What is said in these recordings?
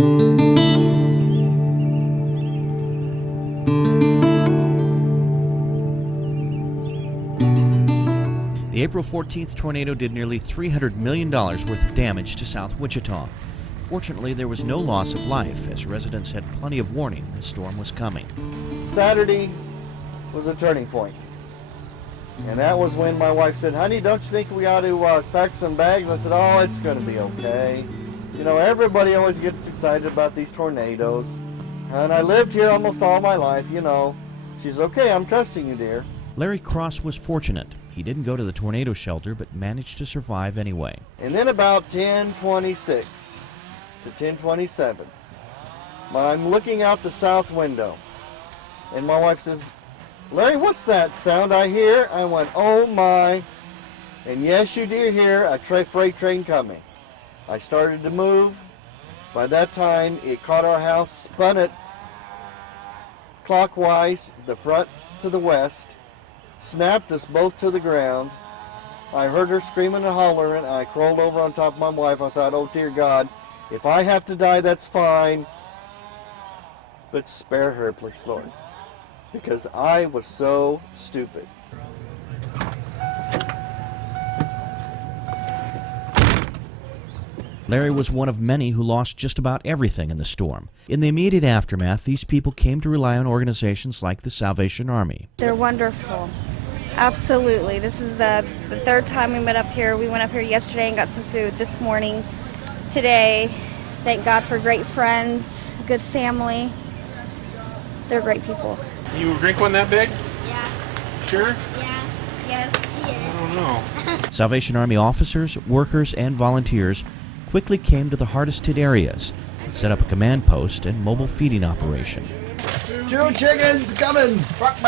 The April 14th tornado did nearly $300 million worth of damage to South Wichita. Fortunately, there was no loss of life, as residents had plenty of warning the storm was coming. Saturday was a turning point. And that was when my wife said, "Honey, don't you think we ought to pack some bags?" I said, "Oh, it's going to be okay." You know, everybody always gets excited about these tornadoes. And I lived here almost all my life, you know. She's, "Okay, I'm trusting you, dear." Larry Cross was fortunate. He didn't go to the tornado shelter, but managed to survive anyway. And then about 10:26 to 10:27, I'm looking out the south window. And my wife says, "Larry, what's that sound I hear?" I went, "Oh my." And yes, you do hear a freight train coming. I started to move. By that time, it caught our house, spun it clockwise, the front to the west, snapped us both to the ground. I heard her screaming and hollering. I crawled over on top of my wife. I thought, "Oh dear God, if I have to die, that's fine. But spare her, please, Lord." Because I was so stupid. Larry was one of many who lost just about everything in the storm. In the immediate aftermath, these people came to rely on organizations like the Salvation Army. They're wonderful. Absolutely. This is the third time we met up here. We went up here yesterday and got some food this morning. Today, thank God for great friends, good family. They're great people. You drink one that big? Yeah. Sure? Yeah. Yes. I don't know. Salvation Army officers, workers, and volunteers quickly came to the hardest hit areas and set up a command post and mobile feeding operation. 2 chickens coming! Here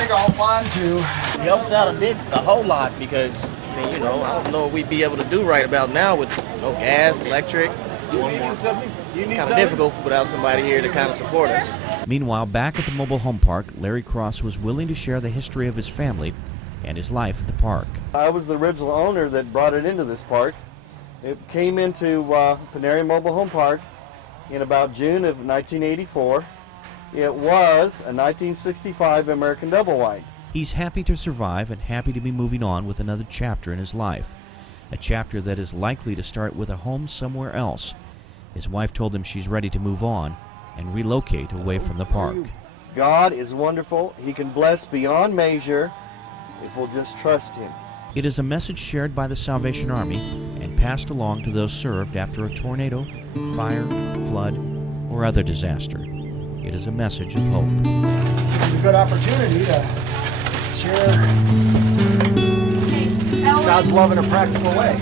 you go, fine too. It helps out a whole lot because, I mean, you know, I don't know what we'd be able to do right about now with no gas, electric. It's kind of difficult without somebody here to kind of support us. Meanwhile, back at the mobile home park, Larry Cross was willing to share the history of his family and his life at the park. I was the original owner that brought it into this park. It came into Paneri Mobile Home Park in about June of 1984. It was a 1965 American Double Wide. He's happy to survive and happy to be moving on with another chapter in his life, a chapter that is likely to start with a home somewhere else. His wife told him she's ready to move on and relocate away from the park. God is wonderful. He can bless beyond measure if we'll just trust Him. It is a message shared by the Salvation Army and passed along to those served after a tornado, fire, flood, or other disaster. It is a message of hope. It's a good opportunity to share God's love in a practical way.